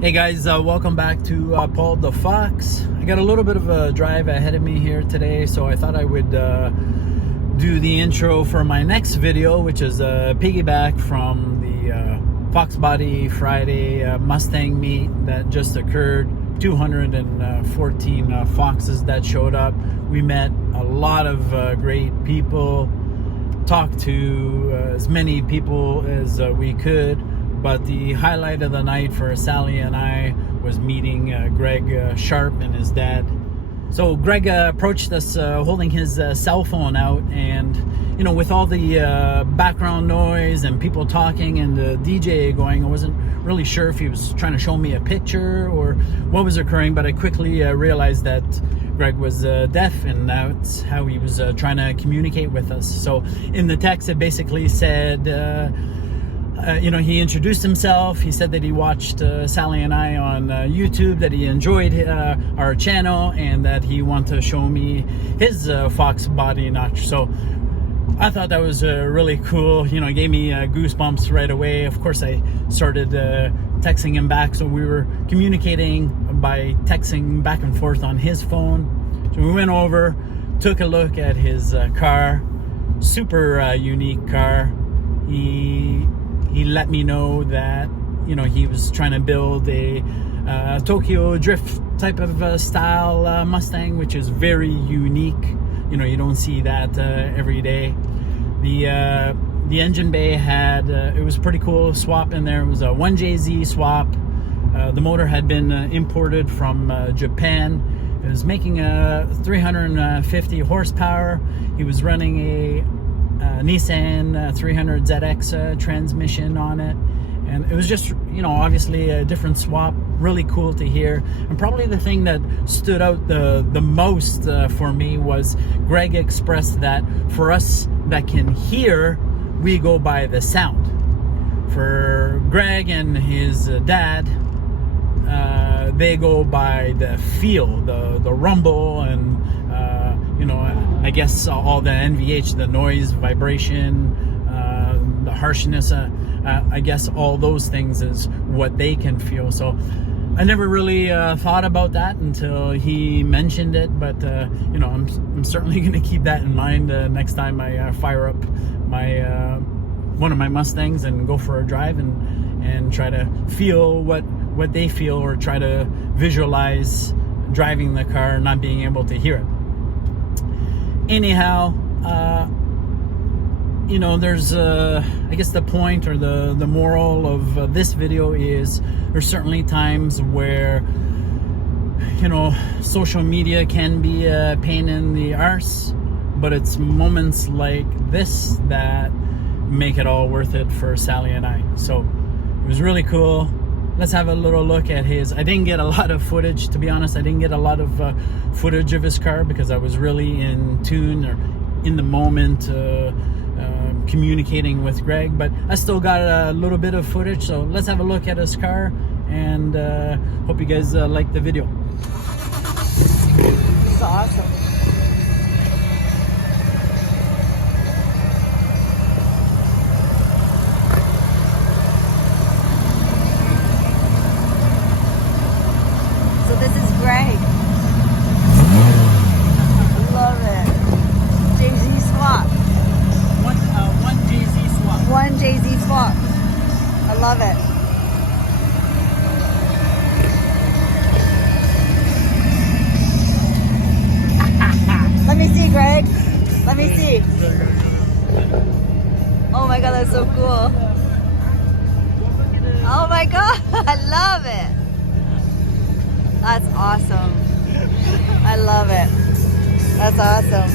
Hey guys, welcome back to Paul DaFox. I got a little bit of a drive ahead of me here today, so I thought I would do the intro for my next video, which is a piggyback from the Foxbody Friday Mustang meet that just occurred. 214 foxes that showed up. We met a lot of great people, talked to as many people as we could. But the highlight of the night for Sally and I was meeting Greg Sharpe and his dad. So Greg approached us holding his cell phone out, and you know, with all the background noise and people talking and the DJ going, I wasn't really sure if he was trying to show me a picture or what was occurring, but I quickly realized that Greg was deaf, and that's how he was trying to communicate with us. So in the text it basically said, you know, he introduced himself. He said that he watched Sally and I on YouTube, that he enjoyed our channel, and that he wanted to show me his Foxbody Notch. So I thought that was really cool. You know, it gave me goosebumps right away. Of course, I started texting him back, so we were communicating by texting back and forth on his phone. So we went over, took a look at his car. Super unique car. He let me know that, you know, he was trying to build a Tokyo Drift type of style Mustang, which is very unique. You know, you don't see that every day. The engine bay had, it was pretty cool swap in there. It was a 1JZ swap. The motor had been imported from Japan. It was making 350 horsepower. He was running a Nissan 300ZX transmission on it, and it was just, you know, obviously a different swap. Really cool to hear. And probably the thing that stood out the most for me was Greg expressed that for us that can hear, we go by the sound. For Greg and his dad, they go by the feel, the rumble, and you know, I guess all the NVH, the noise, vibration, the harshness, I guess all those things is what they can feel. So I never really thought about that until he mentioned it, but you know, I'm certainly going to keep that in mind next time I fire up my one of my Mustangs and go for a drive and try to feel what they feel, or try to visualize driving the car and not being able to hear it. Anyhow, you know, there's I guess the point or the moral of this video is there's certainly times where, you know, social media can be a pain in the arse, but it's moments like this that make it all worth it for Sally and I. So it was really cool. Let's have a little look at his. I didn't get a lot of footage, to be honest. I didn't get a lot of footage of his car because I was really in tune or in the moment communicating with Greg, but I still got a little bit of footage. So let's have a look at his car, and hope you guys like the video. This is awesome. So this is Greg. Love it. JZ swap. One JZ swap. One JZ swap. I love it. Let me see, Greg. Let me see. Oh my God, that's so cool. Oh my God, I love it. That's awesome. I love it. That's awesome.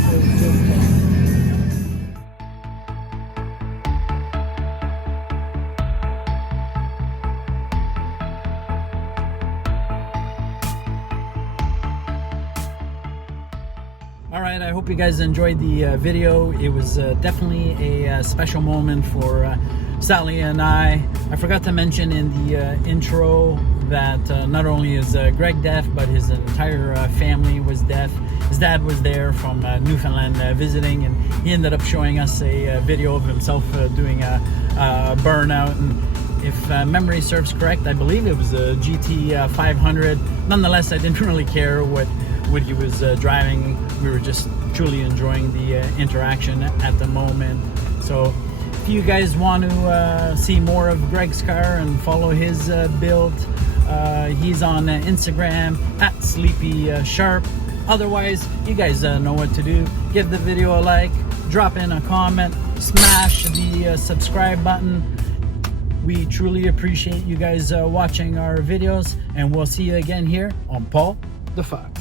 All right, I hope you guys enjoyed the video. It was definitely a special moment for Sally and I forgot to mention in the intro that not only is Greg deaf, but his entire family was deaf. His dad was there from Newfoundland visiting, and he ended up showing us a video of himself doing a burnout. And if memory serves correct, I believe it was a GT 500. Nonetheless, I didn't really care what he was driving. We were just truly enjoying the interaction at the moment. So if you guys want to see more of Greg's car and follow his build, he's on Instagram at Sleepy Sharpe. Otherwise, you guys know what to do. Give the video a like, drop in a comment, smash the subscribe button. We truly appreciate you guys watching our videos, and we'll see you again here on Paul the Fox.